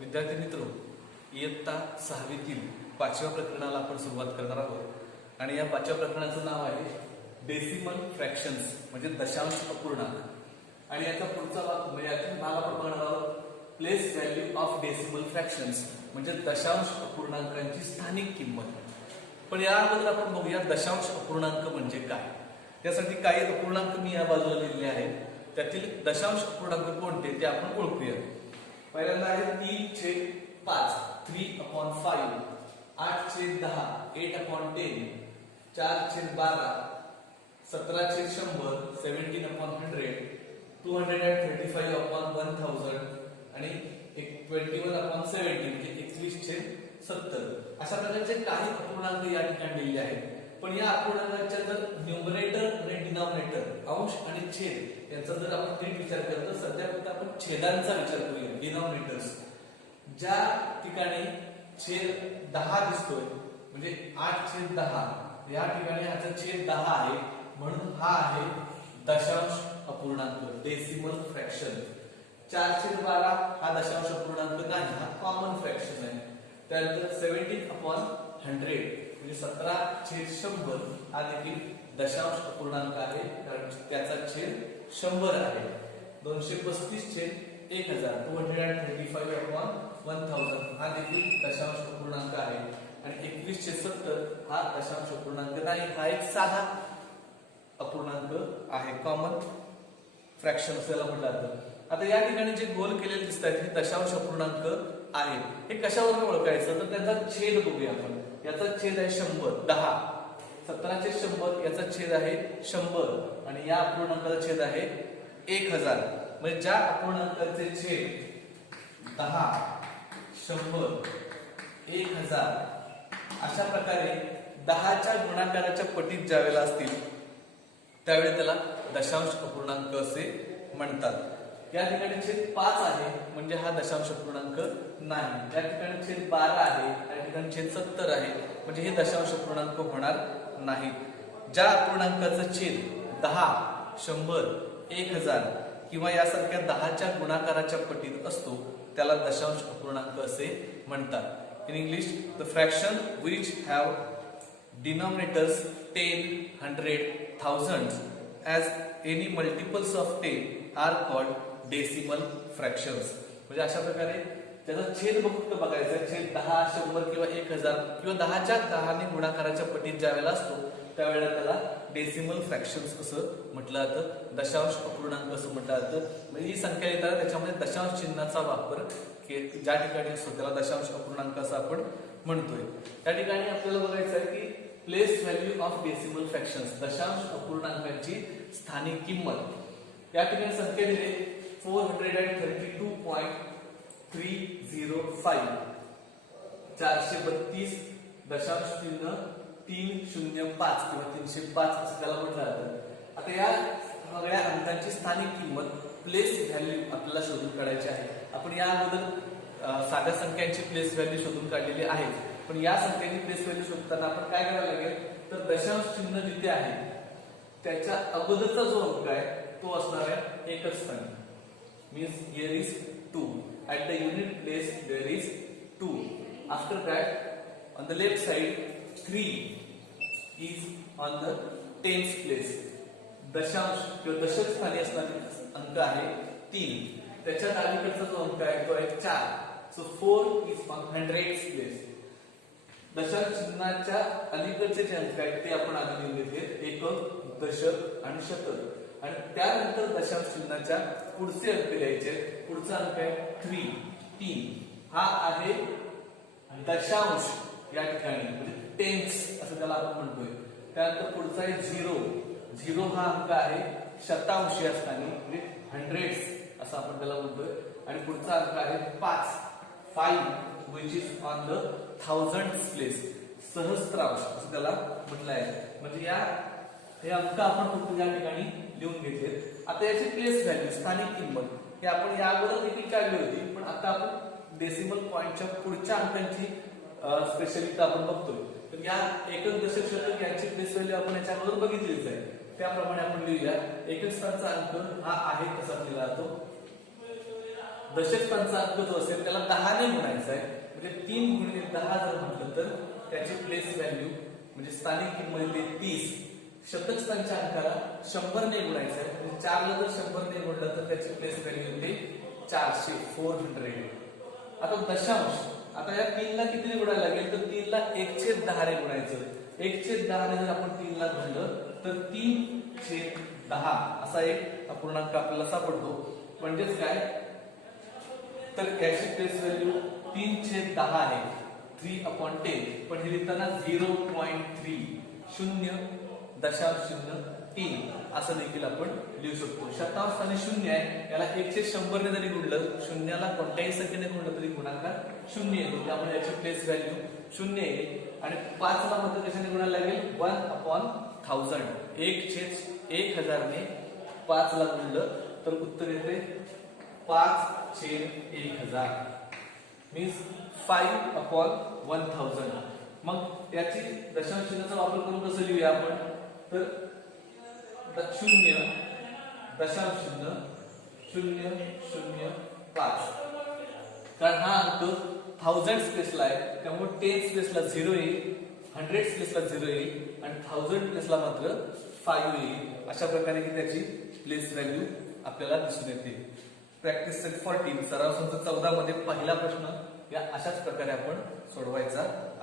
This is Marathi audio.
विद्यार्थी मित्र, इयत्ता 6वीतील 5व्या प्रकरणाला आपण सुरुवात करणार आहोत आणि या 5व्या प्रकरणाचं नाव आहे डेसिमल फ्रॅक्शन्स म्हणजे दशांश अपूर्णांक। आणि याचा पुढचा भाग म्हणजे यातून भाग आपण बघणार आहोत place value of decimal fractions म्हणजे दशांश अपूर्णांकांची स्थानिक किंमत। पण या अगोदर आपण बघूया दशांश अपूर्णांक म्हणजे काय। त्यासाठी काही अपूर्णांक मी या बाजूला लिहिलेले आहेत, त्यातील दशांश अपूर्णांक कोणते ते आपण ओळखूया। पहिल्यांदा आहे 3/5 3/5, 8/10 8/10, 4/12 17/100 17/100, 235/1000 आणि 21/70 म्हणजे 21/70 अशा प्रकारचे काही अपूर्णांक या ठिकाणी दिलेले आहेत। पण या अपूर्णांकाच्या जर न्यूमरेटर आणि डिनॉमिनेटर अंश आणि छेद यांचा जर आपण नीट विचार केला तर सध्या फक्त आपण छेदांचा विचार करूया, डिनॉमिनेटर्स। ज्या ठिकाणी छेद 10 दिसतोय म्हणजे 8/10 या ठिकाणी ह्याचा छेद 10 आहे म्हणून हा आहे दशांश अपूर्णांक डेसिमल फ्रॅक्शन। 4/12 हा दशांश अपूर्णांक नाही, हा कॉमन फ्रॅक्शन आहे। त्यानंतर 17/100 म्हणजे 17/100 हा देखील दशांश अपूर्णांक आहे कारण त्याचा छेद 100 आहे। 235/1000 235/1000 हा देखील दशांश अपूर्णांक आहे आणि 21/70 हा दशांश अपूर्णांक नाही, हा एक साधा अपूर्णांक आहे, कॉमन फ्रॅक्शन असं म्हटलं जातं। आता या ठिकाणी जे गोल केलेले दिसतात हे दशांश अपूर्णांक आहे। हे कशावरून ओळखायचं तर त्यांचा छेद बघूया आपण। याचा छेद आहे 100 10 17/100 याचा छेद आहे 100 आणि या अपूर्णांकाचा छेद आहे 1000। म्हणजे ज्या अपूर्णांकाचे छेद 10 100 1000 अशा प्रकारे 10च्या गुणाकाराच्या पटीत ज्यावेळेला असतील त्यावेळी त्याला दशांश अपूर्णांक असे म्हणतात। या ठिकाणी छेद 5 आहे म्हणजे हा दशांश अपूर्णांक नाही। या ठिकाणी छेद 12 आहे, या ठिकाणी छेद 70 आहे म्हणजे हे दशांश अपूर्णांक होणार नाही। ज्या अपूर्णांकाचा छेद 10 100 1000 किंवा यासारख्या 10च्या गुणाकाराच्या पटीत असतो त्याला दशांश अपूर्णांक असे म्हणतात। In English the fraction which have denominators 10 100 thousands as any multiples of 10 are called decimal fractions. म्हणजे अशा प्रकारे त्याचा छेद फक्त बघायचा, छेद 10 100 किंवा 1000 किंवा 10च्या 10ने गुणाकाराच्या पटीत ज्यावेळेला असतो त्यावेळेला त्याला डेसिमल फ्रॅक्शन्स असं म्हटलं जातं, दशांश अपूर्णांक असं म्हटलं जातं। म्हणजे ही संख्या येताना त्याच्यामध्ये दशांश चिन्हाचा वापर ज्या ठिकाणी असतो त्याला दशांश अपूर्णांक असं आपण म्हणतोय। त्या ठिकाणी आपल्याला बघायचं आहे की place value of decimal fractions दशांश अपूर्णांकांची स्थानिक किंमत। या ठिकाणी संख्या दिली 432.305 432 दशांश चिन्ह 305 किंवा 305 असं त्याला म्हटलं जातं। आता या सगळ्या अंकांची स्थानिक किंमत प्लेस व्हॅल्यू आपल्याला शोधून काढायची आहे। आपण या अगोदर साध्या संख्यांची प्लेस व्हॅल्यू शोधून काढलेली आहे, पण या संख्यांची प्लेस व्हॅल्यू शोधताना आपण काय करायला लागेल तर दशांश चिन्ह जिथे आहे त्याच्या अगोदरचा जो अंक आहे तो असणार आहे एकच स्थानी, means here is 2 at the unit place there is 2. After that on the left side 3 is on the tens place. दशांश किंवा दशक स्थानी असणारे अंक आहे 3, त्याच्या डावीकडचा जो अंक आहे तो आहे 4, so 4 is on hundreds place. दशांश चिन्हाच्या अलीकडचे जे अंक आहेत ते आपण आधी लिहून घेतले, एकक दशक आणि शतक। आणि त्यानंतर दशांश चिन्हाच्या पुढचे अंक लिहायचे। पुढचा अंक आहे 3 हा आहे दशांश या ठिकाणी म्हणजे टेन्स असं त्याला आपण म्हणतोय। त्यानंतर पुढचा आहे 0 हा अंक आहे शतांशी असताना म्हणजे हंड्रेड्स असं आपण त्याला म्हणतोय। आणि पुढचा अंक आहे 5 which is on the thousands place सहस्त्रांश असं त्याला म्हटलं आहे। म्हणजे हे अंक आपण फक्त या ठिकाणी लिहून घेतले। आता याची प्लेस व्हॅल्यू स्थानिक किंमत हे आपण या अगोदर देखील काढली होती, पण आता आपण डेसिमल पॉइंटच्या पुढच्या अंकांची स्पेशलिटी आपण बघतोय। तर या एकक दशक शतक यांची प्लेस व्हॅल्यू आपण याच्या अगोदर बघितलीच आहे, त्याप्रमाणे आपण लिहूया। एकक स्थानचा अंक हा आहे कसा लिहिला जातो दशस्थानचा अंक जो असेल त्याला 10 ने गुणायचा आहे. म्हणजे 3 गुणिले 10 जर म्हटलं तर त्याची प्लेस व्हॅल्यू म्हणजे स्थानिक किंमत येते 30. शतक स्थानच्या अंकाला 100 ने गुणायचं आहे. म्हणजे 4 ला जर 100 ने गुणलं तर त्याची प्लेस व्हॅल्यू येते 400 400. आता दशांश, आता या 3 ला किती गुणायला लागेल तर 3 ला 1/10 ने गुणायचं. 1/10 ने जर आपण 3 ला गुणलं तर 3/10 असा एक अपूर्णांक आपल्याला सापडतो. म्हणजेच काय तर याची प्लेस व्हॅल्यू 3/10 आहे 3/10. पण हे लिहिताना 0.3 0.03 असं देखील आपण लिहू शकतो. शतांश स्थानी 0 आहे, याला 1/100 ने जरी गुणलं, शून्याला कोणत्याही संख्येने गुणलं तरी गुणाकार 0 येतो. त्यामुळे याची प्लेस व्हॅल्यू 0 येईल. आणि 5 ला मात्र कशाने गुणायला लागेल 1/1000. 1/1000 ने 5 ला गुणलं तर उत्तर येते 5/1000 मीन्स 5/1000. मग याची दशांश चिन्हाचा वापर करून कसं लिहूया आपण तर 0.005. कारण हा अंक 1000 स्पेसला आहे त्यामुळे 10 स्पेसला 0 येईल, 100 स्पेसला 0 येईल आणि 1000 स्पेसला मात्र 5 येईल. अशा प्रकारे की त्याची प्लेस व्हॅल्यू आपल्याला दिसून येते. प्रॅक्टिस सेट 14 सराव संच 14 मध्ये पहिला प्रश्न या अशाच प्रकारे आपण सोडवायचा